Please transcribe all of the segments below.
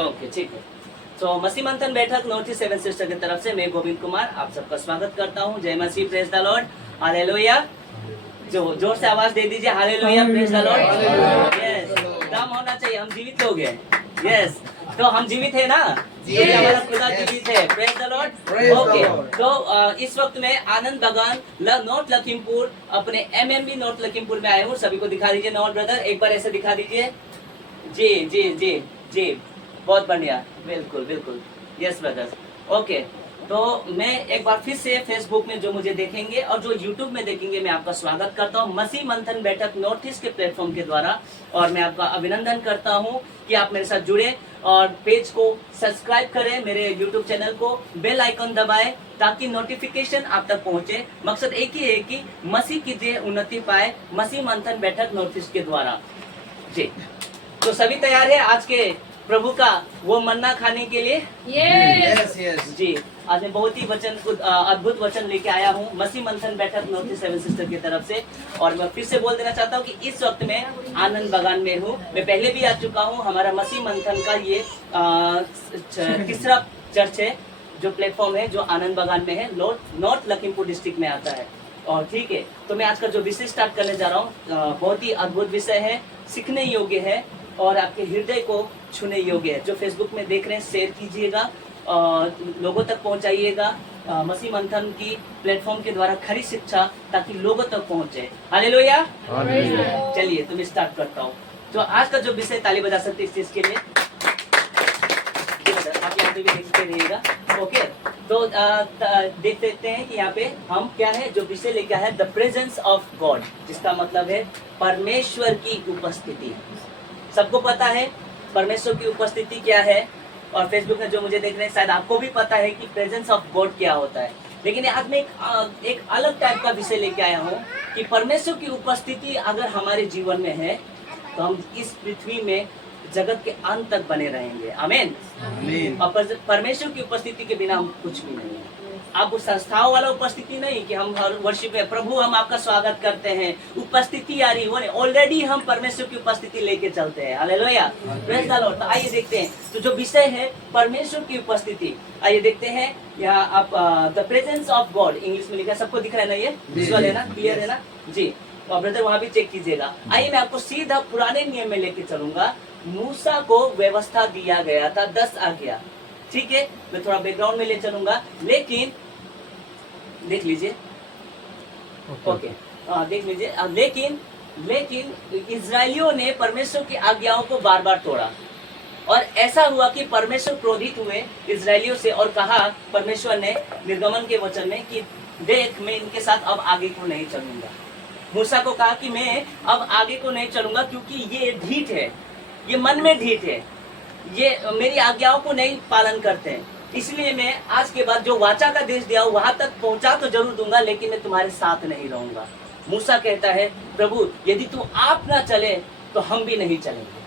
Okay, ठीक है। तो मसीह मंथन बैठक नॉर्थ ईस्ट सेवन सिस्टर की तरफ से मैं गोविंद कुमार आप सबका स्वागत करता हूँ। जय मसीह, प्रेज द लॉर्ड, हालेलुया। जो जोर से आवाज दे दीजिए, hallelujah, praise the Lord. Yes, दम होना चाहिए, हम जीवित लोग हैं। यस, तो हम जीवित है ना, क्योंकि हमारा खुदा जीवित है। Praise the Lord. ओके, तो इस वक्त मैं आनंद बागान नॉर्थ लखीमपुर अपने एमएमबी नॉर्थ लखीमपुर में आया हूँ। सभी को दिखा दीजिए नॉर्थ ब्रदर, एक बार ऐसे दिखा दीजिए। जी जी जी जी, बहुत बढ़िया, बिल्कुल बिल्कुल, यस ब्रदर्स। ओके, तो मैं एक बार फिर से फेसबुक में जो मुझे देखेंगे और जो यूट्यूब में देखेंगे, मैं आपका स्वागत करता हूं मसीह मंथन बैठक नॉर्थ ईस्ट के प्लेटफॉर्म के द्वारा। और मैं आपका अभिनंदन करता हूं कि आप मेरे साथ जुड़े और पेज को सब्सक्राइब करें, मेरे यूट्यूब चैनल को बेल आइकन दबाएं ताकि नोटिफिकेशन आप तक पहुंचे। मकसद एक ही है कि मसीह की जय उन्नति पाए मसीह मंथन बैठक नॉर्थ ईस्ट के द्वारा। जी, तो सभी तैयार है आज के प्रभु का वो मन्ना खाने के लिए? यस यस जी, आज मैं बहुत ही अद्भुत वचन लेके आया हूँ मसीह मंथन बैठक नॉर्थ ईस्ट सेवन सिस्टर की तरफ से। और मैं फिर से बोल देना चाहता हूँ कि इस वक्त मैं आनंद बागान में हूँ। मैं पहले भी आ चुका हूँ। हमारा मसीह मंथन का ये तीसरा चर्च है, जो प्लेटफॉर्म है, जो आनंद बागान में है, नॉर्थ लखीमपुर डिस्ट्रिक्ट में आता है। और ठीक है, तो मैं आज का जो विषय स्टार्ट करने जा रहा हूँ, बहुत ही अद्भुत विषय है, सीखने योग्य है और आपके हृदय को छूने योग्य है। जो फेसबुक में देख रहे हैं, शेयर कीजिएगा और लोगों तक पहुंचाइएगा मसीह मंथन की प्लेटफॉर्म के द्वारा खरी शिक्षा, ताकि लोगों तक पहुंचे। हालेलुया। चलिए, तो मैं स्टार्ट करता हूँ। तो आज का जो विषय, ताली बजा सकते इस चीज के लिए, आप यहाँ पे भी देखते रहिएगा। ओके, तो देख लेते हैं कि यहाँ पे हम क्या है, जो विषय लेके आए हैं, द प्रेजेंस ऑफ गॉड, जिसका मतलब है परमेश्वर की उपस्थिति। सबको पता है परमेश्वर की उपस्थिति क्या है, और फेसबुक में जो मुझे देख रहे हैं शायद आपको भी पता है कि प्रेजेंस ऑफ गॉड क्या होता है। लेकिन आज मैं एक अलग टाइप का विषय लेके आया हूँ कि परमेश्वर की उपस्थिति अगर हमारे जीवन में है तो हम इस पृथ्वी में जगत के अंत तक बने रहेंगे। आमीन। और परमेश्वर की उपस्थिति के बिना हम कुछ भी नहीं है। आप उस संस्थाओं वाला उपस्थिति नहीं कि हम हर वर्शिप में प्रभु हम आपका स्वागत करते हैं, उपस्थिति आ रही वो नहीं, ऑलरेडी हम परमेश्वर की उपस्थिति लेके चलते हैं। Hallelujah, praise the Lord. तो आइए देखते हैं, तो जो विषय है परमेश्वर की उपस्थिति, आइए देखते हैं। यहाँ आप the presence of God English में लिखा है, सबको दिख रहा है ना, ये विजुअल है ना, क्लियर है ना जी। और ब्रदर वहां भी चेक कीजिएगा। आइए मैं आपको सीधा पुराने नियम में लेके चलूंगा। मूसा को व्यवस्था दिया गया था 10 आज्ञा, ठीक है। मैं थोड़ा बैकग्राउंड में ले चलूंगा, लेकिन देख लीजिए। ओके, देख लीजिए। लेकिन इजरायलियों ने परमेश्वर की आज्ञाओं को बार बार तोड़ा, और ऐसा हुआ कि परमेश्वर क्रोधित हुए इजरायलियों से और कहा परमेश्वर ने निर्गमन के वचन में कि देख, मैं इनके साथ अब आगे को नहीं चलूंगा। मूसा को कहा कि मैं अब आगे को नहीं चलूंगा, क्योंकि ये ढीठ है, ये मन में ढीठ है, ये मेरी आज्ञाओं को नहीं पालन करते हैं। इसलिए मैं आज के बाद जो वाचा का देश दिया वहां तक पहुंचा तो जरूर दूंगा, लेकिन मैं तुम्हारे साथ नहीं रहूंगा। मूसा कहता है प्रभु यदि तू आप ना चले तो हम भी नहीं चलेंगे,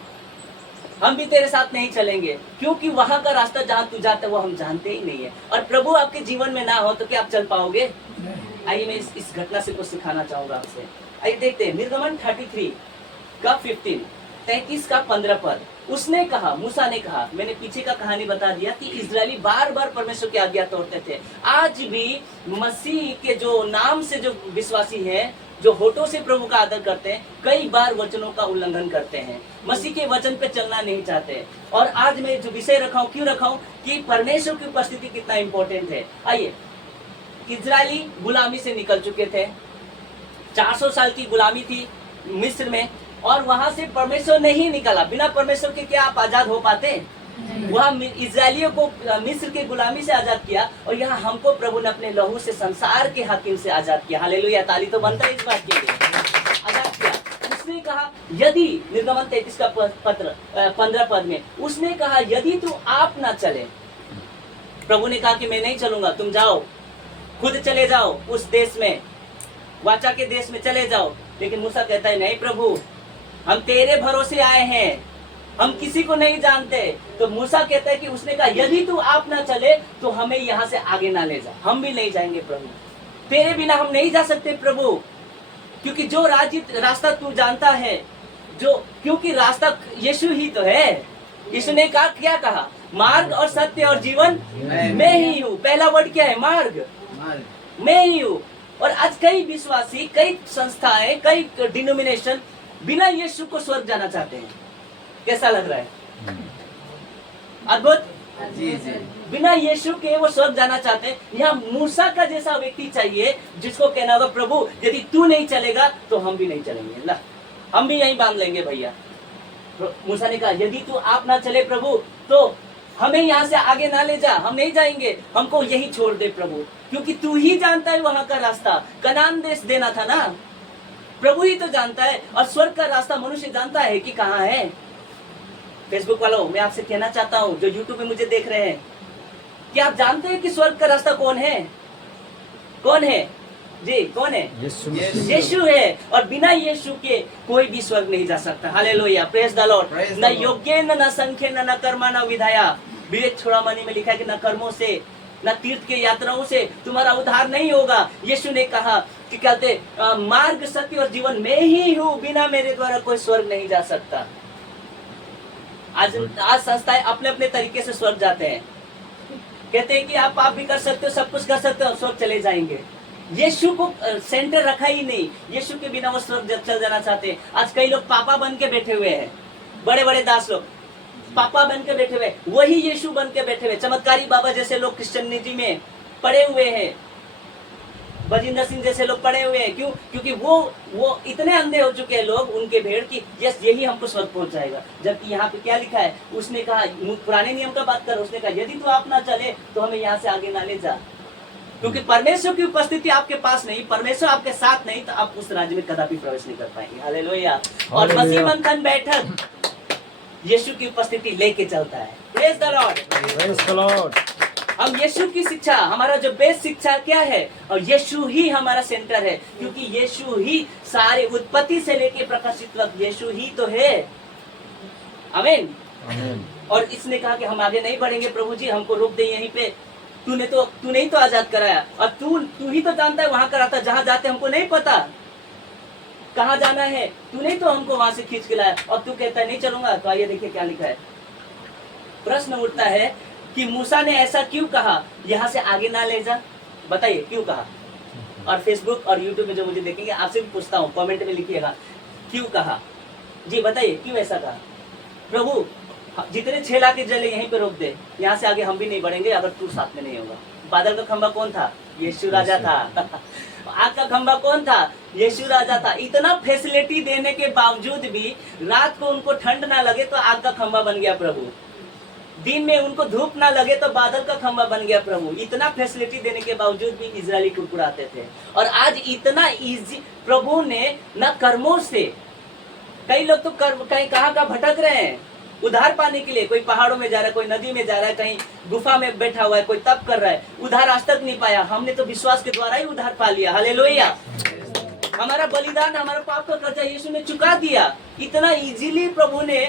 हम भी तेरे साथ नहीं चलेंगे, क्योंकि वहां का रास्ता जहां तू जाता है वो हम जानते ही नहीं है। और प्रभु आपके जीवन में ना हो तो क्या आप चल पाओगे? आइए मैं इस घटना से कुछ सिखाना चाहूंगा आपसे। आइए देखते हैं निर्गमन 33 का 15, 33 का 15 पद। उसने कहा, मूसा ने कहा, मैंने पीछे का कहानी बता दिया कि इजरायली बार बार परमेश्वर की आज्ञा तोड़ते थे। आज भी मसीह के जो नाम से जो विश्वासी हैं, जो होठों से प्रभु का आदर करते हैं, कई बार वचनों का उल्लंघन करते हैं, मसीह के वचन पे चलना नहीं चाहते। और आज मैं जो विषय रखा हूँ, क्यों रखा हूँ कि परमेश्वर की उपस्थिति कितना इंपॉर्टेंट है। आइए, इजरायली गुलामी से निकल चुके थे, 400 साल की गुलामी थी मिस्र में, और वहां से परमेश्वर नहीं निकाला। बिना परमेश्वर के क्या आप आजाद हो पाते? वहां इजरायलियों को मिस्र के गुलामी से आजाद किया, और यहाँ हमको प्रभु ने अपने लहू से संसार के हाकिम से आजाद किया। हालेलुया, ताली तो बनता है इस बात के लिए। आजाद किया। उसने कहा यदि, निर्गमन 33 का 15 पद में उसने कहा यदि तू आप ना चले, प्रभु ने कहा कि मैं नहीं चलूंगा, तुम जाओ, खुद चले जाओ उस देश में, वाचा के देश में चले जाओ। लेकिन मूसा कहता है नहीं प्रभु, हम तेरे भरोसे आए हैं, हम किसी को नहीं जानते। तो मूसा कहता है कि उसने कहा यदि तू आप ना चले तो हमें यहाँ से आगे ना ले जा, हम भी नहीं जाएंगे प्रभु, तेरे बिना हम नहीं जा सकते प्रभु, क्योंकि जो रास्ता तू जानता है, जो क्योंकि रास्ता यीशु ही तो है, यीशु ने कहा, क्या कहा? मार्ग और सत्य और जीवन मैं ही हूँ। पहला वर्ड क्या है? मार्ग, मैं ही हूँ। और आज कई विश्वासी, कई संस्थाएं, कई डिनोमिनेशन बिना यीशु को स्वर्ग जाना चाहते हैं। कैसा लग रहा है? अद्भुत। जी जी। बिना यीशु के वो स्वर्ग जाना चाहते हैं। यहाँ मूसा का जैसा व्यक्ति चाहिए जिसको कहना होगा, प्रभु यदि तू नहीं चलेगा तो हम भी नहीं चलेंगे, ला हम भी यहीं बांध लेंगे भैया। मूसा ने कहा, यदि तू आप ना चले प्रभु तो हमें यहाँ से आगे ना ले जा, हम नहीं जाएंगे, हमको यही छोड़ दे प्रभु, क्योंकि तू ही जानता है वहां का रास्ता। कनान देश देना था ना, प्रभु ही तो जानता है। और स्वर्ग का रास्ता मनुष्य जानता है कि कहाँ है। फेसबुक वालों, मैं आपसे कहना चाहता हूँ, जो यूट्यूब में मुझे देख रहे हैं, क्या आप जानते हैं कि स्वर्ग का रास्ता कौन है? कौन है जी? कौन है? यीशु है। और बिना यीशु के कोई भी स्वर्ग नहीं जा सकता। Hallelujah, praise the Lord. न योग्य न संख्य न कर्मा न विधाया। विवेक चूड़ामणि में लिखा है कि न कर्मों से न तीर्थ के यात्राओं से तुम्हारा उद्धार नहीं होगा। यीशु ने कहा कि कहते मार्ग सत्य और जीवन मैं ही हूँ, बिना मेरे द्वारा कोई स्वर्ग नहीं जा सकता। आज संस्थाएं अपने अपने तरीके से स्वर्ग जाते हैं, कहते हैं कि आप पाप भी कर सकते हो, सब कुछ कर सकते हो, स्वर्ग चले जाएंगे। यीशु को सेंटर रखा ही नहीं। यीशु के बिना वो स्वर्ग चल जाना चाहते हैं। आज कई लोग पापा बन के बैठे हुए हैं, बड़े बड़े दास लोग पापा बन के बैठे हुए, वही यीशु बन के बैठे हुए। चमत्कारी बाबा जैसे लोग क्रिश्चियनिटी में पड़े हुए हैं, बजिंदर सिंह जैसे लोग पड़े हुए हैं। क्यों? क्योंकि वो इतने अंधे हो चुके हैं लोग, उनके भेड़ की, यस यही हमको स्वर्ग पहुंचाएगा। जबकि यहाँ पे क्या लिखा है? उसने कहा, पुराने नियम का बात कर, उसने कहा यदि तू आप ना चले तो हमें यहाँ से आगे ना ले जा, क्योंकि परमेश्वर की उपस्थिति आपके पास नहीं, परमेश्वर आपके साथ नहीं, तो आप उस राज्य में कदापि प्रवेश नहीं कर पाएंगे। हालेलुया। और मसीह मंथन बैठक यीशु की उपस्थिति लेके चलता है। Praise the Lord, praise the Lord. हम यीशु की शिक्षा, हमारा जो बेस शिक्षा क्या है? और यीशु ही हमारा सेंटर है, क्योंकि यीशु ही सारे उत्पत्ति से लेके प्रकाशित वक्त यीशु ही तो है। आमीन। और इसने कहा कि हम आगे नहीं बढ़ेंगे, प्रभु जी हमको रोक दे यहीं पे। तू नहीं तो आजाद कराया, और तू ही तो जानता है वहां का रास्ता, जहां जाते हमको नहीं पता कहाँ जाना है। तू नहीं तो हमको वहां से खींच के लाया, और तू कहता है नहीं चलूंगा। तो आइए देखिए क्या लिखा है। प्रश्न उठता है कि मूसा ने ऐसा क्यों कहा, यहाँ से आगे ना ले जा? बताइए क्यों कहा? और फेसबुक और यूट्यूब में जो मुझे देखेंगे, आपसे भी पूछता हूँ, कमेंट में लिखिएगा क्यों कहा जी। बताइए क्यों ऐसा कहा? प्रभु जितने 6 लाख के जले यहीं पे रोक दे, यहाँ से आगे हम भी नहीं बढ़ेंगे अगर तू साथ में नहीं होगा। बादल का खंभा कौन था? यीशु राजा था। आग का खंभा कौन था? यीशु राजा था। इतना फैसिलिटी देने के बावजूद भी रात को उनको ठंड ना लगे तो आग का खंभा बन गया प्रभु, दिन में उनको धूप ना लगे तो बादल का खंभा बन गया प्रभु। इतना फैसिलिटी देने के बावजूद भी इजरायली कुड़कुड़ाते थे। और आज इतना इजी प्रभु ने न कर्मों से, कई लोग तो कहीं कहाँ का भटक रहे हैं उधार पाने के लिए। कोई पहाड़ों में जा रहा है, कोई नदी में जा रहा है, कहीं गुफा में बैठा हुआ है, कोई तप कर रहा है, उधार आज तक नहीं पाया। हमने तो विश्वास के द्वारा ही उधार पा लिया। हालेलुया। हमारा बलिदान, हमारा पाप का कर्जा यीशु ने चुका दिया। इतना इजीली प्रभु ने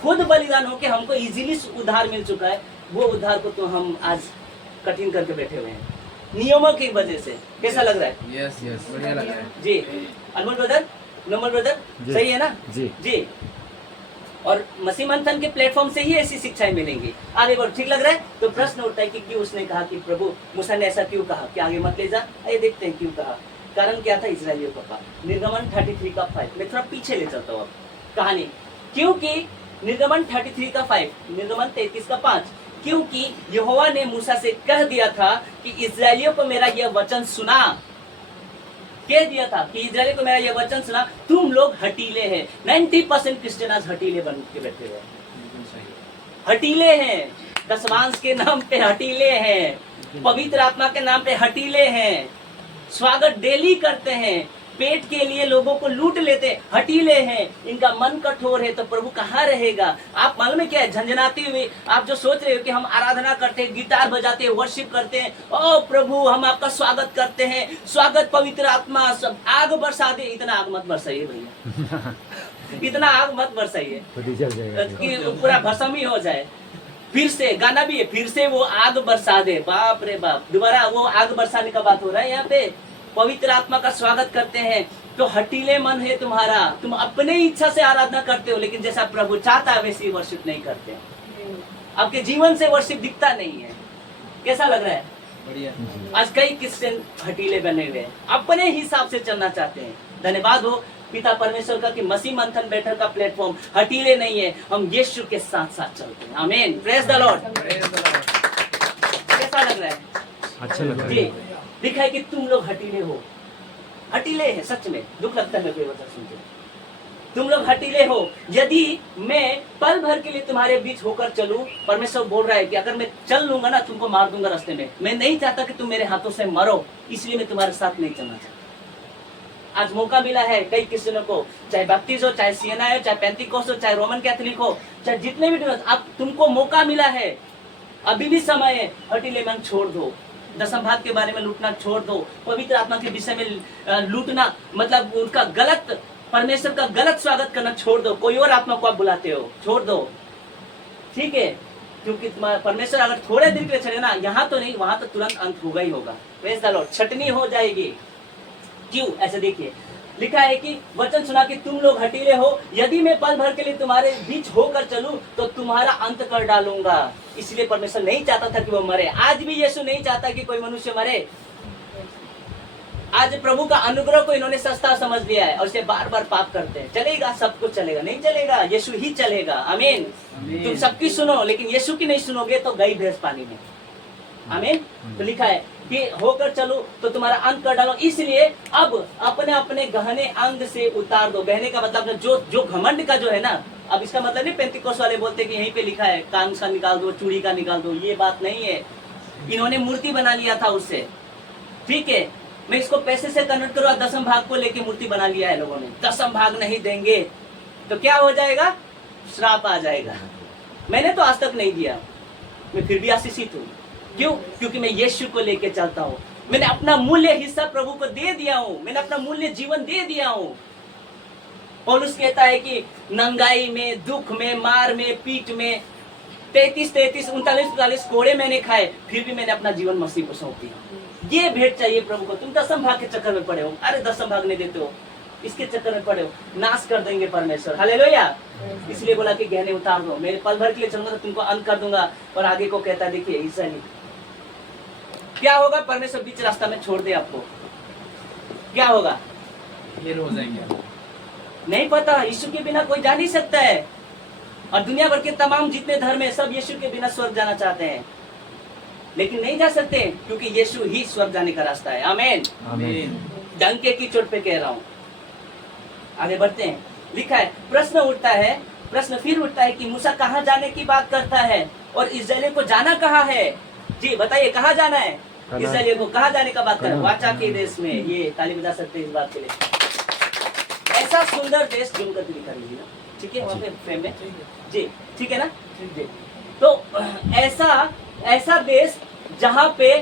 खुद बलिदान होके हमको इजीली उधार मिल चुका है। वो उधार को तो हम आज कठिन करके बैठे हुए हैं नियमों की वजह से। कैसा लग रहा है? यस यस, बढ़िया लग रहा है जी। अनमोल ब्रदर, नोमल ब्रदर, सही है ना जी। और मसीह मंथन के प्लेटफॉर्म से ही ऐसी शिक्षाएं मिलेंगी। आगे बढ़, ठीक लग रहा है? तो प्रश्न उठता है कि क्यों उसने कहा कि प्रभु मूसा ने ऐसा क्यों कहा कि आगे मत ले जा। आइए देखते हैं क्यों कहा। कारण क्या था इस्राएलियों का? निर्गमन 33 का 5। मैं थोड़ा पीछे ले चलता हूँ अब कहानी। क्योंकि निर्गमन 33 का 5, निर्गमन 33 का 5, क्योंकि यहोवा ने मूसा से कह दिया था कि इस्राएलियों को मेरा यह वचन सुना। कह दिया था कि इस्राएलियों को मेरा यह वचन सुना, तुम लोग हटीले हैं। 90% क्रिश्चियन आज हटीले बन के बैठे हुए हैं। हटीले हैं, दशमांश के नाम पे हटीले हैं, पवित्र आत्मा के नाम पे हटीले हैं, स्वागत डेली करते हैं, पेट के लिए लोगों को लूट लेते, हटीले हैं, इनका मन कठोर है। तो प्रभु कहाँ रहेगा? आप मालूम है क्या है? झंझनाते हुए आप जो सोच रहे हो कि हम आराधना करते हैं, गिटार बजाते हैं, वर्शिप करते हैं, ओ प्रभु हम आपका स्वागत करते हैं, स्वागत पवित्र आत्मा, सब आग बरसा दे। इतना आग मत बरसाइए भैया, इतना आग मत बरसाइए कि पूरा भस्म ही हो जाए। फिर से गाना भी है, फिर से वो आग बरसा दे। बाप रे बाप, दोबारा वो आग बरसाने का बात हो रहा है यहाँ पे। पवित्र आत्मा का स्वागत करते हैं, तो हटीले मन है तुम्हारा, तुम अपने इच्छा से आराधना करते हो, लेकिन जैसा प्रभु चाहता है वैसे ही वर्शिप नहीं करते। आपके जीवन से वर्शिप दिखता नहीं है। कैसा लग रहा है? बढ़िया। आज कई क्रिश्चियन हटीले बने हुए हैं, अपने हिसाब से चलना चाहते हैं। धन्यवाद हो पिता परमेश्वर का कि मसीह मंथन बैठक का प्लेटफॉर्म हटीले नहीं है, हम यीशु के साथ साथ चलते हैं। आमीन, प्रेज द लॉर्ड। कैसा लग रहा है? अच्छा लग रहा जी, है। लिखा है कि तुम लोग हटीले हो। हटीले हैं सच में, दुख लगता है मेरे को ये वचन सुन के। तुम लोग हटीले हो, यदि मैं पल भर के लिए तुम्हारे बीच होकर चलूं, परमेश्वर बोल रहा है कि अगर मैं चल लूंगा ना, तुमको मार दूंगा रास्ते में। मैं नहीं चाहता कि तुम मेरे हाथों से मरो, इसलिए मैं तुम्हारे साथ नहीं चलना चाहता। आज मौका मिला है कई क्रिश्चियनों को, चाहे बैप्टिस्ट हो, चाहे सीएनआई हो, चाहे पेंटिकोस्ट हो, चाहे रोमन कैथोलिक हो, चाहे जितने भी, अब तुमको मौका मिला है, अभी भी समय है। हटीले मन छोड़ दो, दसम भाग के बारे में लूटना छोड़ दो, पवित्र आत्मा के विषय में लूटना, मतलब उनका गलत, परमेश्वर का गलत स्वागत करना छोड़ दो। कोई और आत्मा को आप बुलाते हो, छोड़ दो, ठीक है? क्योंकि परमेश्वर अगर थोड़े दिन के लिए चले ना, यहाँ तो नहीं, वहां तो तुरंत अंत होगा ही होगा। Praise the Lord. छटनी हो जाएगी। क्यों? ऐसे देखिए, लिखा है कि वचन सुना कि तुम लोग हटीले हो, यदि मैं पल भर के लिए तुम्हारे बीच होकर चलूं तो तुम्हारा अंत कर डालूंगा। इसलिए परमेश्वर नहीं चाहता था कि वो मरे। आज भी यीशु नहीं चाहता कि कोई मनुष्य मरे। आज प्रभु का अनुग्रह को इन्होंने सस्ता समझ लिया है और इसे बार बार पाप करते हैं। चलेगा, सब कुछ चलेगा, नहीं चलेगा, यीशु ही चलेगा। आमीन। तुम सबकी सुनो, लेकिन यीशु की नहीं सुनोगे तो गई भैंस पानी में। आमीन। तो लिखा है कि होकर चलो तो तुम्हारा अंत कर डालो, इसलिए अब अपने अपने गहने अंग से उतार दो। गहने का मतलब जो घमंड का जो है ना, अब इसका मतलब नहीं पेंटिकोस्ट वाले बोलते हैं कि यहीं पे लिखा है कान का निकाल दो, चूड़ी का निकाल दो, ये बात नहीं है। इन्होंने मूर्ति बना लिया था उससे, ठीक है? मैं इसको पैसे से कन्वर्ट करूँ, दसम भाग को लेके मूर्ति बना लिया है लोगों ने। दसम भाग नहीं देंगे तो क्या हो जाएगा? श्राप आ जाएगा। मैंने तो आज तक नहीं दिया, मैं फिर भी आशीषित हूँ। क्यों? क्योंकि मैं यीशु को लेके चलता हूँ। मैंने अपना मूल्य हिस्सा प्रभु को दे दिया हूँ, मैंने अपना मूल्य जीवन दे दिया हूँ। पौलुस कहता है कि नंगाई में, दुख में, मार में, पीठ में 33, 39 कोड़े मैंने खाए, फिर भी मैंने अपना जीवन मसीह को सौंप दिया। ये भेंट चाहिए प्रभु को। तुम दसम भाग के चक्कर में पड़े हो, अरे दसम भाग नहीं देते हो, इसके चक्कर में पड़े हो, नाश कर देंगे परमेश्वर। हालेलुया। इसलिए बोला कि गहने उतार दो, मेरे पल भर के लिए चलूंगा तो तुमको अंत कर दूंगा। और आगे को कहता है, देखिए इसराइली क्या होगा? परमेश्वर बीच रास्ता में छोड़ दे आपको, क्या होगा? फेल हो जाएंगे। नहीं पता, यीशु के बिना कोई जा नहीं सकता है। और दुनिया भर के तमाम जितने धर्म है सब यीशु के बिना स्वर्ग जाना चाहते हैं, लेकिन नहीं जा सकते क्योंकि यीशु ही स्वर्ग जाने का रास्ता है। आमीन। आमीन। डंके की चोट पे कह रहा हूँ। आगे बढ़ते हैं। लिखा है, प्रश्न फिर उठता है कि मूसा कहाँ जाने की बात करता है और इस्राएलियों को जाना कहाँ है? जी बताइए, कहाँ जाना है? इस्राएलियों को कहाँ जाने का बात कर रहा है? वाचा के देश में। ये ताली बजा सकते हैं इस बात के लिए। ऐसा सुंदर देश जूम करके दिखा लीजिए ना, ठीक है? वहाँ पे फ्रेम में जी, ठीक है ना जी। तो ऐसा देश जहाँ पे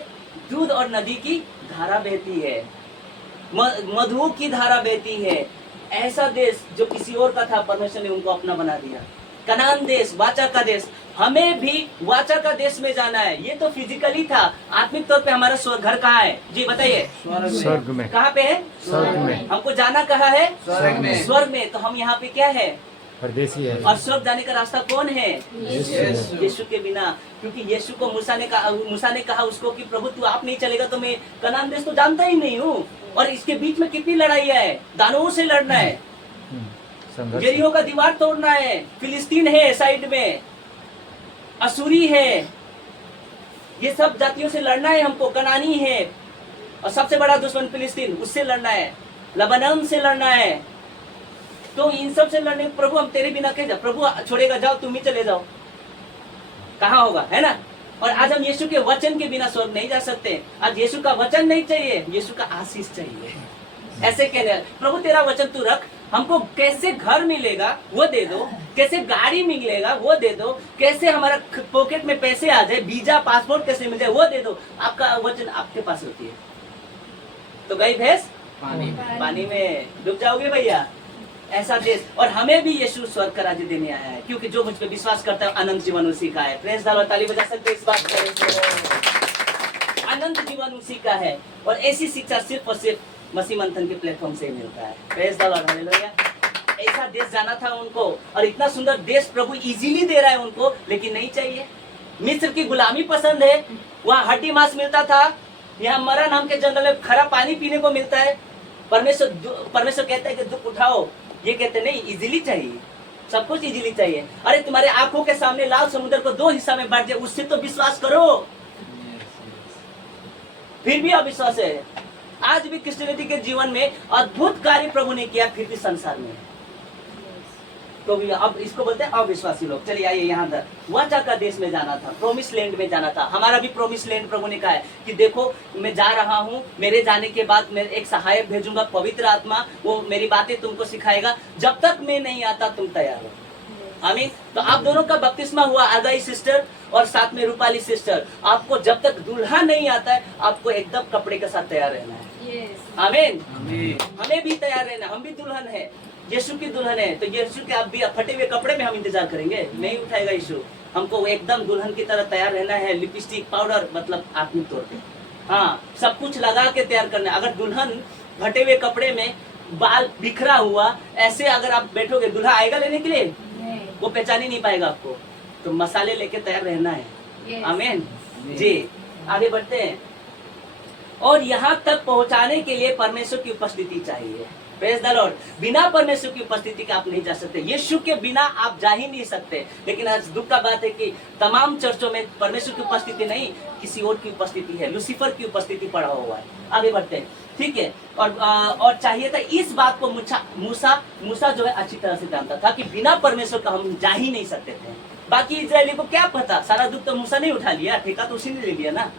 दूध और नदी की धारा बहती है, मधु की धारा बहती है, ऐसा देश जो किसी और का था, परमेश्वर ने उनको अपना बना दिया। कनान देश, वाचा का देश। हमें भी वाचा का देश में जाना है। ये तो फिजिकली था, आत्मिक तौर पे हमारा स्वर्ग घर कहाँ है? जी बताइए। स्वर्ग में। कहाँ पे है? स्वर्ग में। हमको जाना कहाँ है? स्वर्ग में। स्वर्ग में। तो हम यहाँ पे क्या है? परदेसी है। और स्वर्ग जाने का रास्ता कौन है? यीशु। यीशु के बिना। क्योंकि यीशु को मूसा ने कहा उसको कि प्रभु तू आप नहीं चलेगा तो मैं कनान देश तो जानता ही नहीं हूँ। और इसके बीच में कितनी लड़ाई है, दानवों से लड़ना है, संघर्ष। यरीहो का दीवार तोड़ना है, फिलिस्तीन है साइड में, असूरी है, ये सब जातियों से लड़ना है हमको। कनानी है और सबसे बड़ा दुश्मन फिलिस्तीन, उससे लड़ना है, लबनान से लड़ना है। तो इन सब से लड़ने, प्रभु हम तेरे बिना कैसे? प्रभु छोड़ेगा, जाओ तुम ही चले जाओ, कहाँ होगा, है ना? और आज हम यीशु के वचन के बिना स्वर्ग नहीं जा सकते। आज यीशु का वचन नहीं चाहिए, यीशु का आशीष चाहिए। ऐसे कहने, प्रभु तेरा वचन तू रख, हमको कैसे घर मिलेगा वो दे दो, कैसे गाड़ी मिलेगा वो दे दो, कैसे हमारा पॉकेट में पैसे आ जाए, वीजा पासपोर्ट कैसे मिल जाए वो दे दो। आपका वचन आपके पास होती है तो गई भैंस पानी में डूब जाओगे भैया। ऐसा देश। और हमें भी यीशु स्वर्ग का राज्य देने आया है, क्योंकि जो मुझ पे विश्वास करता है अनंत जीवन उसी का है। प्रेस डालो, ताली बजा सकते हैं इस बात पर। अनंत जीवन उसी का है। और ऐसी शिक्षा सिर्फ और सिर्फ मसीह मंथन के प्लेटफॉर्म से ही मिलता है। Praise the Lord, hallelujah. ऐसा देश जाना था उनको, और इतना सुंदर देश प्रभु इजीली दे रहा है उनको, लेकिन नहीं चाहिए। मिस्र की गुलामी पसंद है, वहाँ हड्डी मांस मिलता था, यहाँ मरा नाम के जंगल में खरा पानी पीने को मिलता है। परमेश्वर कहता है कि दुख उठाओ, ये कहते नहीं, इजीली चाहिए, सब कुछ इजीली चाहिए। अरे तुम्हारे आंखों के सामने लाल समुद्र को 2 हिस्सा में बांट दिया, उससे तो विश्वास करो, फिर भी अविश्वास है। आज भी क्रिश्चियनिटी के जीवन में अद्भुत कार्य प्रभु ने किया, फिर भी संसार में है। तो भी अब इसको बोलते हैं अविश्वासी लोग। चलिए आइए, यहाँ पर वाचा का देश में जाना था, प्रोमिस लैंड में जाना था। हमारा भी प्रोमिस लैंड प्रभु ने कहा है कि देखो मैं जा रहा हूँ, मेरे जाने के बाद मैं एक सहायक भेजूंगा, पवित्र आत्मा, वो मेरी बातें तुमको सिखाएगा। जब तक मैं नहीं आता तुम तैयार हो। आमीन। तो आप दोनों का बपतिस्मा हुआ, आदाई सिस्टर और साथ में रूपाली सिस्टर। आपको जब तक दूल्हा नहीं आता है, आपको एकदम कपड़े के साथ तैयार रहना है। आमीन। हमें भी तैयार रहना, हम भी दुल्हन है, यीशु की दुल्हन है। तो यीशु के आप भी फटे हुए कपड़े में हम इंतजार करेंगे, नहीं उठाएगा यीशु। हमको एकदम दुल्हन की तरह तैयार रहना है, लिपस्टिक पाउडर, मतलब आत्मिक तौर पे, हाँ, सब कुछ लगा के तैयार करना है। अगर दुल्हन फटे हुए कपड़े में, बाल बिखरा हुआ, ऐसे अगर आप बैठोगे, दूल्हा आएगा लेने के लिए? वो पहचान ही नहीं पाएगा आपको। तो मसाले लेके तैयार रहना है। आमीन जी। आगे बढ़ते हैं। और यहाँ तक पहुँचाने के लिए परमेश्वर की उपस्थिति चाहिए। Praise the Lord. बिना परमेश्वर की उपस्थिति के आप नहीं जा सकते। यीशु के बिना आप जा ही नहीं सकते। लेकिन आज दुख का बात है कि तमाम चर्चों में परमेश्वर की उपस्थिति नहीं, किसी और की उपस्थिति है, लूसीफर की उपस्थिति पड़ा हुआ है। आगे बढ़ते हैं, ठीक है। और चाहिए था, इस बात को मूसा जो है अच्छी तरह से जानता था कि बिना परमेश्वर का हम जा ही नहीं सकते थे। बाकी इजरायली को क्या पता, सारा दुख तो मूसा ने उठा लिया, ठेका तो उसी ने ले लिया ना।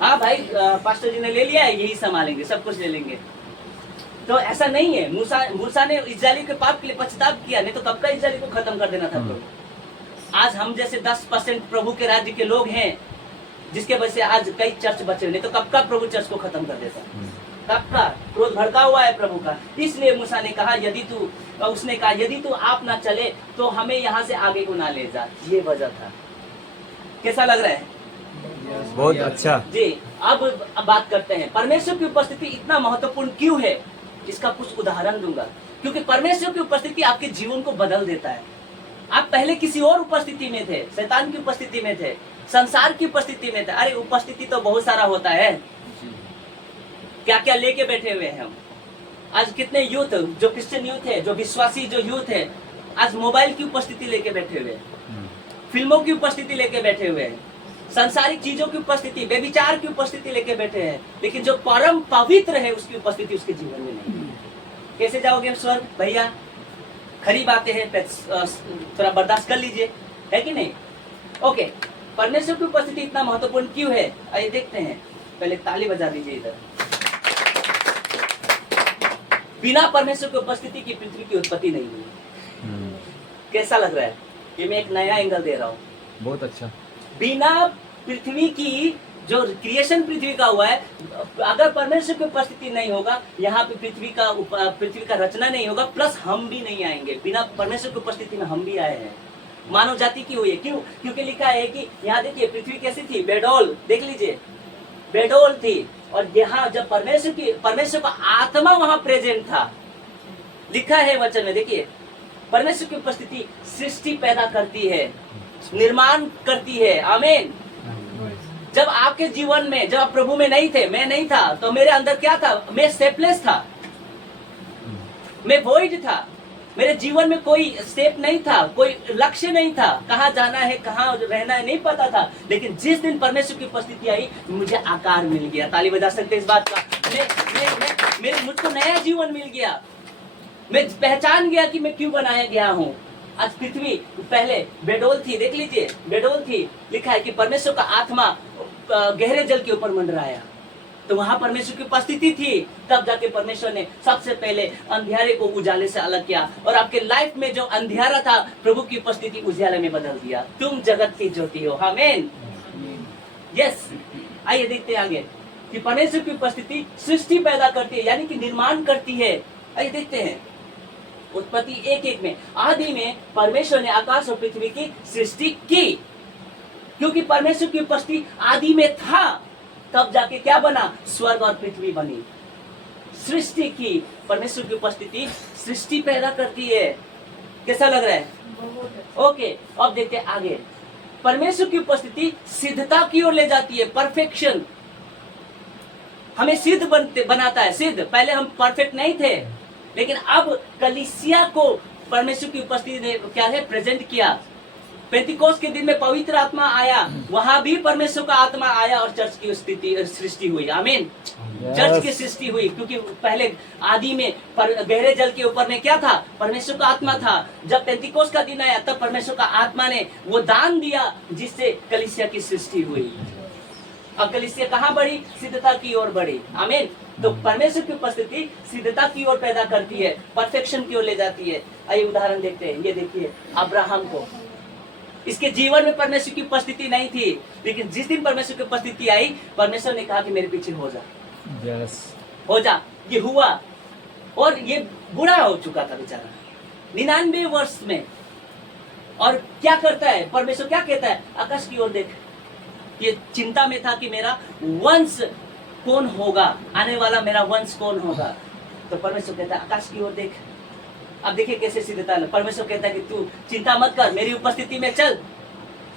हाँ भाई, पास्टर जी ने ले लिया है, यही संभालेंगे, सब कुछ ले लेंगे। तो ऐसा नहीं है। मूसा ने इजरायली के पाप के लिए पश्चाताप किया, नहीं तो कब का इजरायली को खत्म कर देना था प्रभु। आज हम जैसे 10% प्रभु के राज्य के लोग हैं, जिसके वजह से आज कई चर्च बचे, नहीं तो कब का प्रभु चर्च को खत्म कर देता। कब का क्रोध भड़का हुआ है प्रभु का। इसलिए मूसा ने कहा, उसने कहा यदि तू आप ना चले तो हमें यहाँ से आगे को ना ले जा। ये वजह था। कैसा लग रहा है? बहुत अच्छा जी। अब बात करते हैं, परमेश्वर की उपस्थिति इतना महत्वपूर्ण क्यों है, इसका कुछ उदाहरण दूंगा। क्योंकि परमेश्वर की उपस्थिति आपके जीवन को बदल देता है। आप पहले किसी और उपस्थिति में थे, शैतान की उपस्थिति में थे, संसार की उपस्थिति में थे। अरे उपस्थिति तो बहुत सारा होता है, क्या क्या लेके बैठे हुए हैं हम। आज कितने यूथ, जो क्रिश्चियन यूथ है, जो विश्वासी जो यूथ है, आज मोबाइल की उपस्थिति लेके बैठे हुए हैं, फिल्मों की उपस्थिति लेके बैठे हुए हैं, संसारिक चीजों की उपस्थिति, व्यभिचार की उपस्थिति लेके बैठे हैं। लेकिन जो परम पवित्र है, उसकी उपस्थिति उसके जीवन में नहीं। कैसे जाओगे स्वर्ग भैया? खरी बातें हैं, थोड़ा बर्दाश्त कर लीजिए, है कि नहीं? ओके, परमेश्वर की उपस्थिति इतना महत्वपूर्ण क्यों है, आइए देखते हैं। पहले ताली बजा दीजिए इधर। बिना परमेश्वर की उपस्थिति की पृथ्वी की उत्पत्ति नहीं हुई। कैसा लग रहा है? ये मैं एक नया एंगल दे रहा हूँ। बहुत अच्छा। बिना पृथ्वी की, जो क्रिएशन पृथ्वी का हुआ है, अगर परमेश्वर की उपस्थिति नहीं होगा, यहाँ पे पृथ्वी का रचना नहीं होगा, प्लस हम भी नहीं आएंगे। बिना परमेश्वर की उपस्थिति में हम भी आए हैं। मानव जाति की हुई है। क्यों? क्योंकि लिखा है कि यहाँ देखिए पृथ्वी कैसी थी, बेडौल, देख लीजिए, बेडौल थी। और यहाँ जब परमेश्वर का आत्मा वहां प्रेजेंट था, लिखा है वचन में, देखिए परमेश्वर की उपस्थिति सृष्टि पैदा करती है, निर्माण करती है। आमीन। जब आपके जीवन में, जब आप प्रभु में नहीं थे, मैं नहीं था, तो मेरे अंदर क्या था? मैं शेपलेस था, मैं वॉइड था। मेरे जीवन में कोई स्टेप नहीं था, कोई लक्ष्य नहीं था, कहाँ जाना है, कहाँ रहना है, नहीं पता था। लेकिन जिस दिन परमेश्वर की उपस्थिति आई, मुझे आकार मिल गया। ताली बजा सकते इस बात का। मुझको नया जीवन मिल गया। मैं पहचान गया कि मैं क्यों बनाया गया हूँ। आज पृथ्वी पहले बेडौल थी, देख लीजिए, बेडौल थी। लिखा है कि परमेश्वर का आत्मा गहरे जल के ऊपर मंडराया, तो वहां परमेश्वर की उपस्थिति थी। तब जाके परमेश्वर ने सबसे पहले अंधियारे को उजाले से अलग किया, और आपके लाइफ में जो अंधियारा था, प्रभु की उपस्थिति उजाले में बदल दिया। तुम जगत की ज्योति हो। आमीन। यस। आइए देखते हैं आगे कि परमेश्वर की उपस्थिति सृष्टि पैदा करती है, यानी कि निर्माण करती है। आइए देखते हैं उत्पत्ति 1:1 में, आदि में परमेश्वर ने आकाश और पृथ्वी की सृष्टि की। क्योंकि परमेश्वर की उपस्थिति आदि में था, तब जाके क्या बना? स्वर्ग और पृथ्वी बनी। सृष्टि की। परमेश्वर की उपस्थिति सृष्टि पैदा करती है। कैसा लग रहा है? ओके, अब देखते हैं आगे। परमेश्वर की उपस्थिति सिद्धता की ओर ले जाती है, परफेक्शन। हमें सिद्ध बनाता है, सिद्ध। पहले हम परफेक्ट नहीं थे, लेकिन अब कलीसिया को परमेश्वर की उपस्थिति ने क्या है, प्रेजेंट किया। पेंतिकोस्त के दिन में पवित्र आत्मा आया, वहां भी परमेश्वर का आत्मा आया और चर्च की स्थिति सृष्टि हुई। आमीन। चर्च की सृष्टि हुई, क्योंकि पहले आदि में गहरे जल के ऊपर में क्या था, परमेश्वर का आत्मा था। जब पेंतिकोस्त का दिन आया तब परमेश्वर का आत्मा ने वो दान दिया, जिससे कलीसिया की सृष्टि हुई। अब कलीसिया कहाँ बढ़ी? सिद्धता की ओर बढ़ी। आमीन। तो परमेश्वर की उपस्थिति सिद्धता की ओर पैदा करती है, परफेक्शन की ओर ले जाती है। आइए उदाहरण देखते हैं। ये देखिए अब्राहम को, इसके जीवन में परमेश्वर की उपस्थिति नहीं थी, लेकिन जिस दिन परमेश्वर की उपस्थिति आई, परमेश्वर ने कहा कि मेरे पीछे हो जा। यस, हो जा। ये हुआ, और ये बूढ़ा हो चुका था बेचारा 99 वर्ष में। और क्या करता है परमेश्वर? क्या कहता है? आकाश की ओर देख। ये चिंता में था कि मेरा वंश कौन होगा, आने वाला मेरा वंश कौन होगा। तो परमेश्वर कहता है आकाश की ओर देख। अब देखिए कैसे सिद्धता है। परमेश्वर कहता है कि तू चिंता मत कर, मेरी उपस्थिति में चल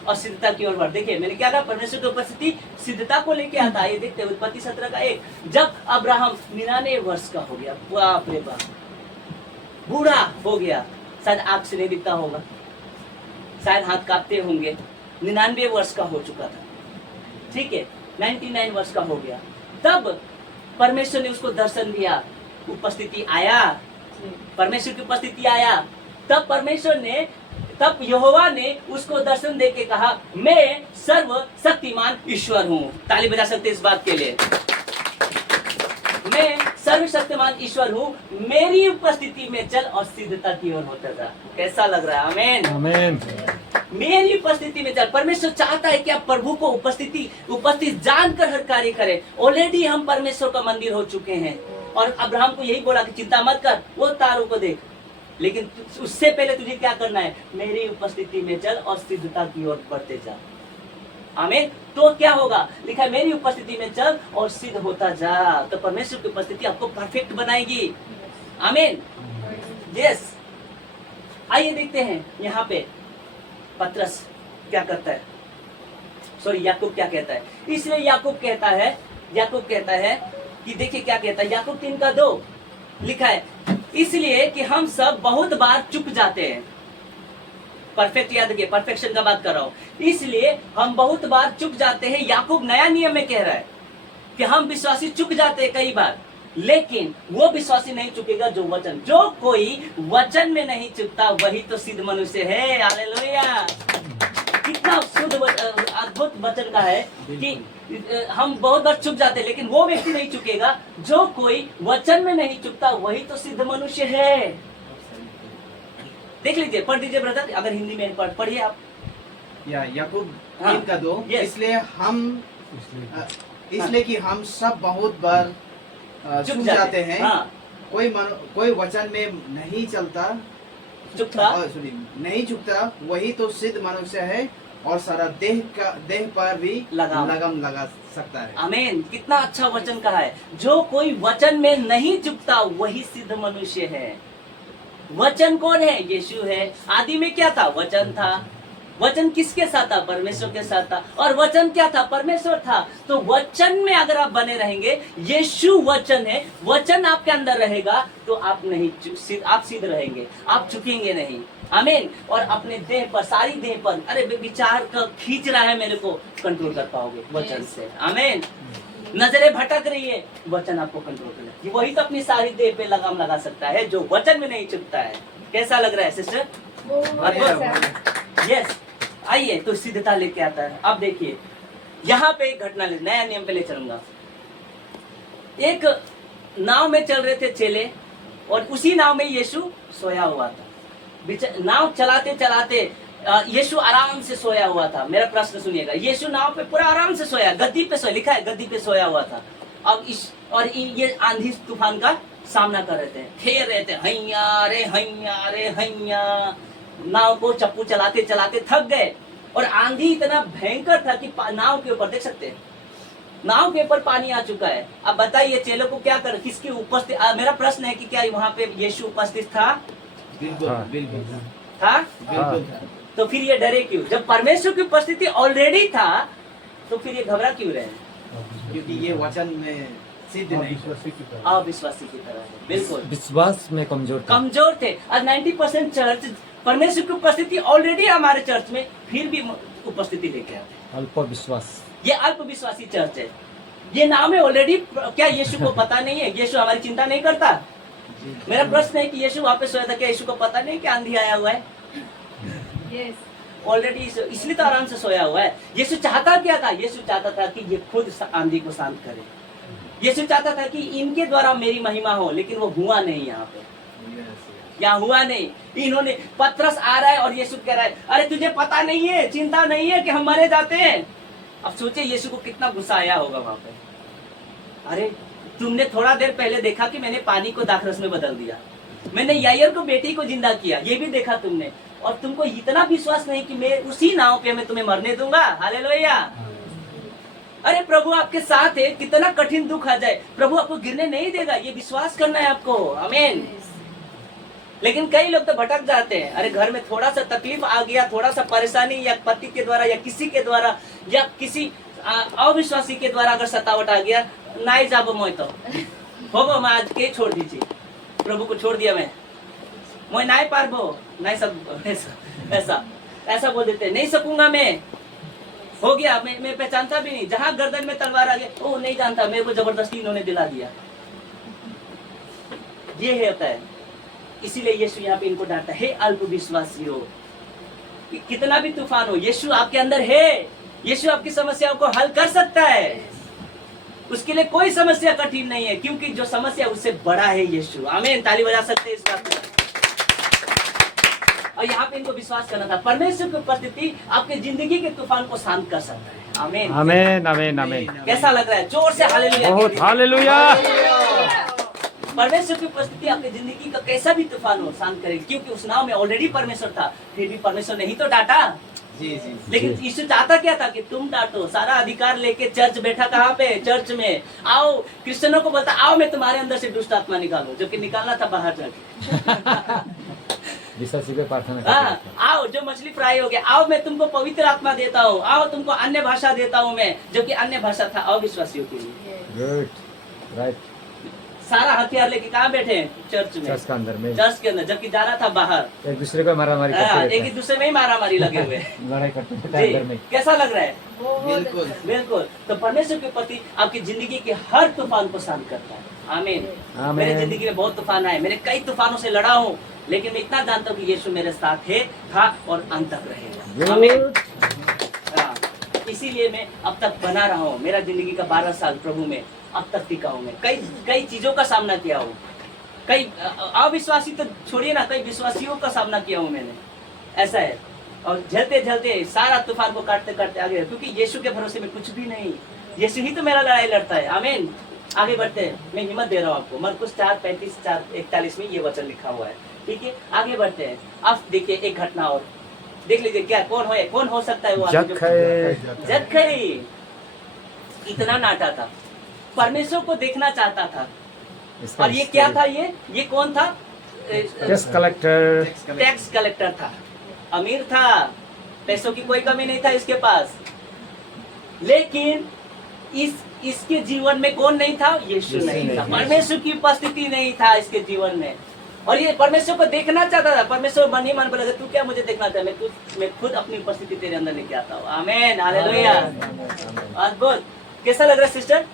और सिद्धता की ओर बढ़। देखिए मैंने क्या कहा, परमेश्वर की उपस्थिति सिद्धता को लेके आता है। ये देखते हैं उत्पत्ति 17 का 1। जब अब्राहम 99 वर्ष का हो गया, बाप रे बाप, बूढ़ा हो गया, शायद आंख से नहीं दिखता होगा, शायद हाथ कांपते होंगे, 99 वर्ष का हो चुका था, ठीक है, 99 वर्ष का हो गया। तब परमेश्वर ने उसको दर्शन दिया, उपस्थिति आया, परमेश्वर की उपस्थिति आया। तब परमेश्वर ने, तब यहोवा ने उसको दर्शन दे के कहा, मैं सर्वशक्तिमान ईश्वर हूँ। ताली बजा सकते इस बात के लिए। मैं सर्वशक्तिमान ईश्वर हूँ, मेरी उपस्थिति में चल और सिद्धता की ओर होता जा। कैसा लग रहा है? आमीन, आमीन। मेरी उपस्थिति में चल। परमेश्वर चाहता है कि आप प्रभु को उपस्थित जानकर हर कार्य करें। ऑलरेडी हम परमेश्वर का मंदिर हो चुके हैं, और अब्राहम को यही बोला कि चिंता मत कर, वो तारों को देख, लेकिन उससे पहले तुझे क्या करना है? मेरी उपस्थिति में चल और सिद्धता की ओर बढ़ते जा। आमीन। तो क्या होगा? लिखा है मेरी उपस्थिति में चल और सिद्ध होता जा। तो परमेश्वर की उपस्थिति आपको परफेक्ट बनाएगी। आमीन, यस। आइए देखते हैं यहाँ पे पतरस क्या करता है, सॉरी याकूब क्या कहता है। इसलिए याकूब कहता है कि देखिए क्या कहता है, याकूब 3:2 लिखा है, इसलिए कि हम सब बहुत बार चुक जाते हैं। परफेक्ट याद रखिए, परफेक्शन का बात कर रहा हूं। इसलिए हम बहुत बार चुक जाते हैं। याकूब नया नियम में कह रहा है कि हम विश्वासी चुक जाते हैं कई बार, लेकिन वो विश्वासी नहीं चुकेगा जो कोई वचन में नहीं चुकता वही तो सिद्ध मनुष्य है। हालेलुया। कितना शुद्ध अद्भुत वचन का है कि हम बहुत बार चुक जाते हैं, लेकिन वो व्यक्ति नहीं चुकेगा जो कोई वचन में नहीं चुकता वही तो सिद्ध मनुष्य है। देख लीजिए, पढ़ दीजिए ब्रदर, अगर हिंदी में पढ़िए आप। याकूब हाँ, 3:2। yes. इसलिए कि हम सब बहुत बार चुक जाते हैं। हाँ, कोई वचन में नहीं चलता, नहीं चुकता वही तो सिद्ध मनुष्य है, और सारा देह पर भी लगाम लगा सकता है। आमीन। कितना अच्छा वचन कहा है, जो कोई वचन में नहीं चुकता वही सिद्ध मनुष्य है। वचन कौन है? यीशु है। आदि में क्या था? वचन था। वचन किसके साथ था? परमेश्वर के साथ था। और वचन क्या था? परमेश्वर था। तो वचन में अगर आप बने रहेंगे, यीशु वचन है, वचन आपके अंदर रहेगा, तो आप आप सिद्ध रहेंगे, आप चुकेंगे नहीं। आमीन। और अपने देह पर, सारी देह पर, अरे विचार का खींच रहा है मेरे को, कंट्रोल कर पाओगे वचन से। आमीन। नजरें भटक रही है, वचन आपको कंट्रोल कर, वही तो अपनी सारी देह पे लगाम लगा सकता है जो वचन में नहीं चुकता है। कैसा लग रहा है सिस्टर? यस। आइए, तो सिद्धता लेके आता है। अब देखिए यहाँ पे एक घटना नया नियम पे ले चलूंगा। एक नाव में चल रहे थे चेले, और उसी नाव में यीशु सोया हुआ था। नाव चलाते चलाते यीशु आराम से सोया हुआ था। मेरा प्रश्न सुनिएगा, यीशु नाव पे पूरा आराम से सोया, गद्दी पे सोया, लिखा है गद्दी पे सोया हुआ था। अब ये आंधी तूफान का सामना कर रहे थे, खेल रहे थे, हैया रे हैया। नाव को चप्पू चलाते चलाते थक गए, और आंधी इतना भयंकर था कि नाव के ऊपर देख सकते हैं, नाव के ऊपर पानी आ चुका है। अब बताइए चेलों को क्या कर, किसकी उपस्थित, मेरा प्रश्न है कि क्या वहाँ पे यीशु उपस्थित था? बिल्कुल हाँ। बिल्कुल था? बिल्कुल था। तो फिर ये डरे क्यों? जब परमेश्वर की उपस्थिति ऑलरेडी था तो फिर ये घबरा क्यों रहे? क्योंकि ये वचन में सिद्ध नहीं अविश्वासी की तरह है। बिल्कुल विश्वास में कमजोर था। कमजोर थे। और 90% चर्च परमेश्वर की उपस्थिति ऑलरेडी हमारे चर्च में, फिर भी उपस्थिति लेके आते हैं। अल्प विश्वास। ये अल्प विश्वासी चर्च है। ये नाम है ऑलरेडी। क्या यीशु को पता नहीं है? यीशु हमारी चिंता नहीं करता? मेरा प्रश्न है कि यीशु वहाँ पे सोया था, क्या यीशु को पता नहीं कि आंधी आया हुआ है? ऑलरेडी इसलिए तो आराम से सोया हुआ है। यीशु चाहता क्या था? यीशु चाहता था कि ये खुद आंधी को शांत करे। यीशु चाहता था कि इनके द्वारा मेरी महिमा हो, लेकिन वो हुआ नहीं। यहाँ पे यहाँ हुआ नहीं। इन्होंने, पतरस आ रहा है और यीशु कह रहा है, अरे तुझे पता नहीं है, चिंता नहीं है कि हम मरे जाते हैं। अब सोचे यीशु को कितना गुस्सा आया होगा वहां पे। अरे तुमने थोड़ा देर पहले देखा कि मैंने पानी को दाखरस में बदल दिया, मैंने यायर को बेटी को जिंदा किया, ये भी देखा तुमने, और तुमको इतना विश्वास नहीं कि मैं उसी नाव पे मैं तुम्हें मरने दूंगा? हालेलुया। अरे प्रभु आपके साथ है, कितना कठिन दुख आ जाए प्रभु आपको गिरने नहीं देगा। ये विश्वास करना है आपको। आमीन। लेकिन कई लोग तो भटक जाते हैं। अरे घर में थोड़ा सा तकलीफ आ गया, थोड़ा सा परेशानी, या पति के द्वारा या किसी के द्वारा या किसी अविश्वासी के द्वारा अगर सतावट आ गया, नहीं जाबो मैं तो होगो, मैं आज के छोड़ दीजिए, प्रभु को छोड़ दिया मैं नहीं पारबो, नहीं सब ऐसा ऐसा बोल देते, नहीं सकूंगा मैं, हो गया, मैं पहचानता भी नहीं। जहां गर्दन में तलवार आ गया, ओ नहीं जानता, मेरे को जबरदस्ती इन्होंने दिला दिया। ये होता है। इसीलिए यीशु यहाँ पे इनको डांटता है, अल्प विश्वासियों। कितना भी तूफान हो, यीशु आपके अंदर है। यीशु आपकी समस्याओं को हल कर सकता है। उसके लिए कोई समस्या कठिन नहीं है, क्योंकि जो समस्या उससे बड़ा है यीशु। आमीन। ताली बजा सकते हैं इस बात पर। और यहाँ पे इनको विश्वास करना था, परमेश्वर की उपस्थिति आपके जिंदगी के तूफान को शांत कर सकता है। आमीन। आमीन आमीन आमीन। कैसा लग रहा है? जोर से हालेलुया। बहुत हालेलुया। परमेश्वर की उपस्थिति आपकी जिंदगी का कैसा भी तूफान हो शांत करेगी, क्योंकि उस नाव में ऑलरेडी परमेश्वर था। फिर भी परमेश्वर ने ही तो डांटा। जी जी। लेकिन यीशु चाहता क्या था? कि तुम डांटो। सारा अधिकार लेके चर्च बैठा कहाँ पे? चर्च में। आओ, क्रिश्चियनों को बोलता, आओ मैं तुम्हारे अंदर से दुष्ट आत्मा निकालूं, जो कि निकालना था बाहर जाके। विश्वासी पे प्रार्थना हाँ, करते थे। आओ जो मछली फ्राई हो गया, आओ मैं तुमको पवित्र आत्मा देता हूँ, आओ तुमको अन्य भाषा देता हूँ मैं, जो कि अन्य भाषा था अविश्वासियों के लिए। Good right. सारा हथियार लेके कहाँ बैठे हैं? चर्च में। चर्च के अंदर में, चर्च के अंदर, जबकि जा रहा था बाहर। एक दूसरे को मारामारी करते रहते एक ही हैं। दूसरे में ही मारामारी लगे हुए हैं। लड़ाई करते रहते हैं अंदर में। जी, कैसा लग रहा है? बिल्कुल बिल्कुल। तो परमेश्वर के प्रति आपकी जिंदगी के हर तूफान को शांत करता है। आमीन। आमीन। मेरे जिंदगी में बहुत तूफान आए, मैंने कई तूफानों से लड़ा हूँ, लेकिन मैं इतना जानता हूँ कि यीशु मेरे साथ है, था और अंत तक रहेगा। आमीन। गुड। हाँ, इसीलिए मैं अब तक बना रहा हूँ। मेरा जिंदगी का 12 साल प्रभु में अब तक टिका हूँ। मैं कई चीजों का सामना किया हूँ। कई अविश्वासी तो छोड़िए ना, कई विश्वासियों का सामना किया हूँ मैंने। ऐसा है। और झलते झलते सारा तूफान को काटते काटते आगे, क्योंकि यीशु के भरोसे में कुछ भी नहीं। यीशु ही तो मेरा लड़ाई लड़ता है। आमीन। आगे बढ़ते हैं। मैं हिम्मत दे रहा हूँ आपको। मरकुस 4:35 4:41 में ये वचन लिखा हुआ है। ठीक है, आगे बढ़ते हैं। अब देखिए एक घटना और देख लीजिए, क्या कौन हो सकता है वो आदमी जो जक्कई इतना नाटा था, परमेश्वर को देखना चाहता था। और ये क्या था? ये कौन था? Tax collector. टैक्स कलेक्टर था। अमीर था, पैसों की कोई कमी नहीं था इसके पास। लेकिन इसके जीवन में कौन नहीं था? यीशु नहीं था। परमेश्वर की उपस्थिति नहीं था इसके जीवन में। और ये परमेश्वर को देखना चाहता था। परमेश्वर मन ही मन बोला, तू क्या मुझे देखना चाहता है? मैं खुद अपनी उपस्थिति तेरे अंदर लेके आता हूँ। आमीन। हालेलुया। अद्भुत। कैसा लग रहा है सिस्टर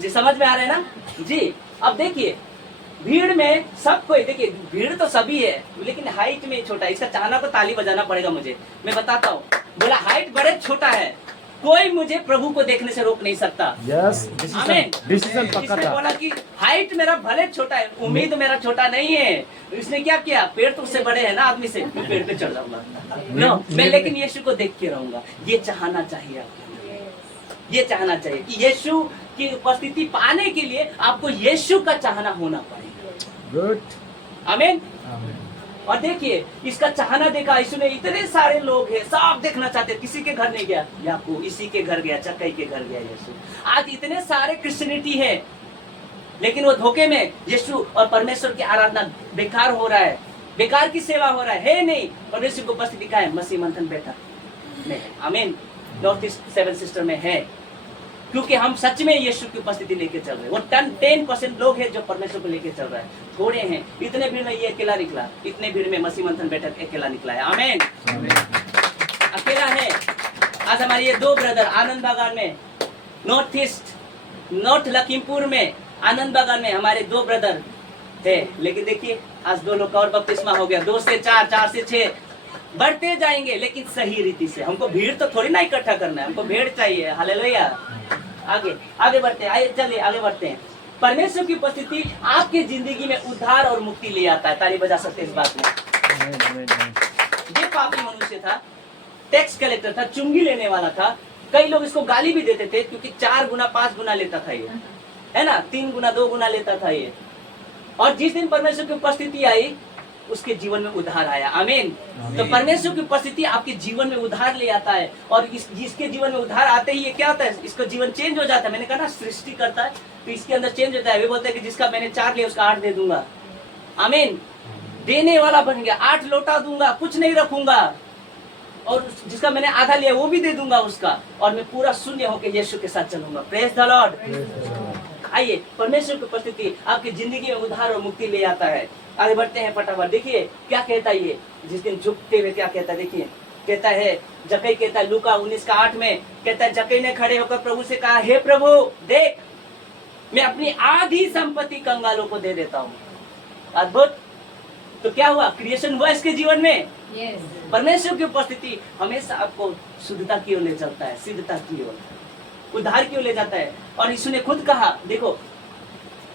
जी? समझ में आ रहा है ना जी? अब देखिए, भीड़ में सब कोई, देखिए भीड़ तो सभी है, लेकिन हाइट में छोटा। इसका चाहना तो ताली बजाना पड़ेगा मुझे। मैं बताता हूँ, बोला हाइट बड़े छोटा है, कोई मुझे प्रभु को देखने से रोक नहीं सकता। यस, आमीन। डिसीजन पक्का इसने था। बोला कि हाइट मेरा भले छोटा है, उम्मीद मेरा छोटा नहीं है। इसने क्या किया? पेड़ तो उससे बड़े हैं ना आदमी से, मैं पेड़ पे चढ़ जाऊंगा। नो, मैं लेकिन यीशु को देख के रहूंगा। ये चाहना चाहिए आपके अंदर। ये चाहना चाहिए कि यीशु की उपस्थिति पाने के लिए आपको यीशु का चाहना होना पड़ेगा। गुड। आमीन। और देखिए इसका चाहना देखा, यीशु ने इतने सारे लोग हैं, सब देखना चाहते, किसी के घर नहीं गया, याकूब इसी के घर गया, चक्कई के घर गया यीशु। आज इतने सारे क्रिश्चियनिटी है, लेकिन वो धोखे में यीशु और परमेश्वर की आराधना बेकार हो रहा है, बेकार की सेवा हो रहा है नहीं। परमेश्वर की उपस्थिति का है मसीह मंथन बैठक में, आमीन, नॉर्थ ईस्ट सेवन सिस्टर में है, क्योंकि हम सच में यीशु की उपस्थिति लेके चल रहे हैं। वो 10% लोग हैं जो परमेश्वर को लेके चल रहा है, थोड़े हैं। इतने भीड़ में ये अकेला निकला, इतने भीड़ में मसीह मंथन बैठक अकेला निकला है, आमीन, अकेला है। आज हमारे ये 2 ब्रदर आनंद बागान में, नॉर्थ ईस्ट, नॉर्थ लखीमपुर में, आनंद बागान में हमारे 2 ब्रदर थे, लेकिन देखिए आज 2 लोग का और बपतिस्मा हो गया, 2 से 4, 4 से 6 बढ़ते जाएंगे, लेकिन सही रीति से। हमको भीड़ तो थोड़ी ना इकट्ठा करना है, हमको भीड़ चाहिए। हालेलुया। आगे बढ़ते हैं, आइए चलिए आगे बढ़ते हैं। परमेश्वर की उपस्थिति आपके जिंदगी में उद्धार और मुक्ति ले आता है। ताली बजा सकते हैं इस बात में। ये पापी मनुष्य था, टैक्स कलेक्टर था, चुंगी लेने वाला था। कई लोग इसको गाली भी देते थे, क्योंकि 4 गुना 5 गुना लेता था ये, है ना, 3 गुना 2 गुना लेता था ये। और जिस दिन परमेश्वर की उपस्थिति आई, उसके जीवन में उद्धार आया, आमीन। तो परमेश्वर की उपस्थिति आपके जीवन में उद्धार ले आता है, और जिसके जीवन में उद्धार आते ही ये क्या होता है, इसका जीवन चेंज हो जाता है। मैंने कहा ना, सृष्टि करता है तो इसके अंदर चेंज होता है। वे बोलते हैं कि जिसका मैंने 4 लिया उसका 8 दे दूंगा, आमीन। देने वाला बन गया, 8 लौटा दूंगा, कुछ नहीं रखूंगा, और जिसका मैंने आधा लिया वो भी दे दूंगा उसका, और मैं पूरा शून्य होकर यीशु के साथ चलूंगा। Praise the Lord. आइए, परमेश्वर की उपस्थिति आपकी जिंदगी में उद्धार और मुक्ति ले आता है। आगे बढ़ते हैं फटाफट। देखिए क्या कहता है ये, जिस दिन झुकते हुए क्या कहता है, देखिए कहता है, जक्कई कहता है लूका 19:8 में कहता है, जक्कई ने खड़े होकर प्रभु से कहा, हे प्रभु देख, मैं अपनी आधी संपत्ति कंगालों को दे देता हूँ। अद्भुत। तो क्या हुआ, क्रिएशन हुआ इसके जीवन में। परमेश्वर की उपस्थिति हमेशा आपको शुद्धता की ओर ले चलता है, सिद्धता की ओर, उद्धार की ओर ले जाता है। और यीशु ने खुद कहा, देखो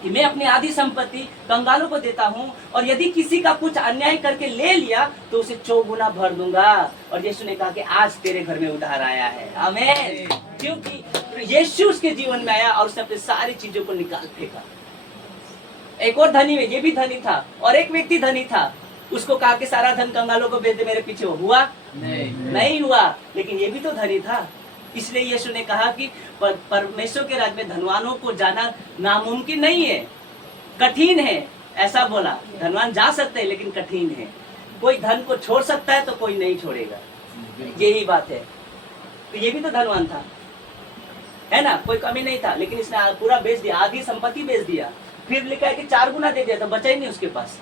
कि मैं अपनी आधी संपत्ति कंगालों को देता हूँ, और यदि किसी का कुछ अन्याय करके ले लिया तो उसे 4 गुना भर दूंगा। और यीशु ने कहा कि आज तेरे घर में उद्धार आया है, आमीन। क्योंकि यीशु उसके जीवन में आया और उसने अपनी सारी चीजों को निकाल फेंका। एक और धनी में, ये भी धनी था, और एक व्यक्ति धनी था, उसको कहा कि सारा धन कंगालों को बेच दे, मेरे पीछे हुआ नहीं हुआ, लेकिन ये भी तो धनी था। इसलिए यीशु ने कहा कि परमेश्वर के राज्य में धनवानों को जाना नामुमकिन नहीं है, कठिन है, ऐसा बोला। धनवान जा सकते हैं लेकिन कठिन है। कोई धन को छोड़ सकता है तो कोई नहीं छोड़ेगा, यही बात है। तो ये भी तो धनवान था, है ना, कोई कमी नहीं था, लेकिन इसने पूरा बेच दिया, आधी संपत्ति बेच दिया। फिर लिखा है कि 4 गुना दे दिया, तो बचा ही नहीं उसके पास।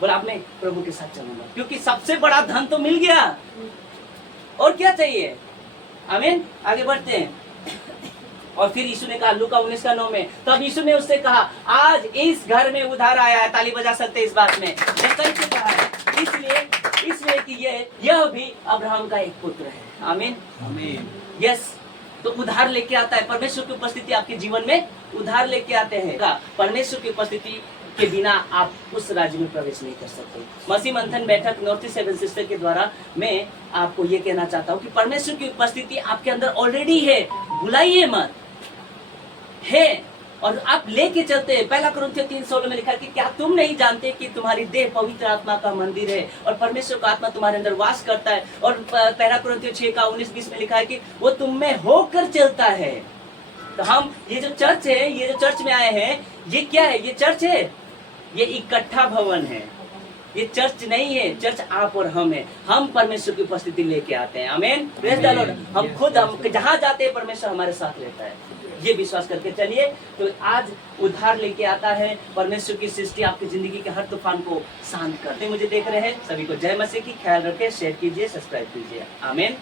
बोला अब मैं प्रभु के साथ चलूंगा, क्योंकि सबसे बड़ा धन तो मिल गया, और क्या चाहिए, आमीन। आगे बढ़ते हैं। और फिर यीशु ने कहा लूका 19:9 में, तब यीशु ने उससे कहा, आज इस घर में उद्धार आया है। ताली बजा सकते हैं इस बात में, जक्कई से कहा है, इसलिए कि यह भी अब्राहम का एक पुत्र है, आमीन, आमीन। यस, तो उद्धार लेके आता है। परमेश्वर की उपस्थिति आपके जीवन में उद्धार लेके आते हैं। परमेश्वर की उपस्थिति के बिना आप उस राज्य में प्रवेश नहीं कर सकते। मसीह मंथन बैठक नॉर्थ ईस्ट सेवन सिस्टर के द्वारा मैं आपको ये कहना चाहता हूँ कि परमेश्वर की उपस्थिति आपके अंदर ऑलरेडी है, भुलाइए मत, है, और आप लेके चलते हैं। 1 कुरिन्थियों 3:16 में लिखा है कि क्या तुम नहीं जानते कि तुम्हारी देह पवित्र आत्मा का मंदिर है और परमेश्वर का आत्मा तुम्हारे अंदर वास करता है। और 1 कुरिन्थियों 6:19-20 में लिखा है कि वो तुम में होकर चलता है। तो हम ये जो चर्च है, ये जो चर्च में आए हैं, ये क्या है, ये चर्च है, ये इकट्ठा भवन है, ये चर्च नहीं है। चर्च आप और हम है, हम परमेश्वर की उपस्थिति लेके आते हैं, आमीन, प्रेज द लॉर्ड। हम खुद, हम जहाँ जाते हैं परमेश्वर हमारे साथ रहता है, ये विश्वास करके चलिए। तो आज उद्धार लेके आता है परमेश्वर की सृष्टि, आपकी जिंदगी के हर तूफान को शांत करते। मुझे देख रहे हैं सभी को जय मसीह की, ख्याल रखें, शेयर कीजिए, सब्सक्राइब कीजिए, आमीन।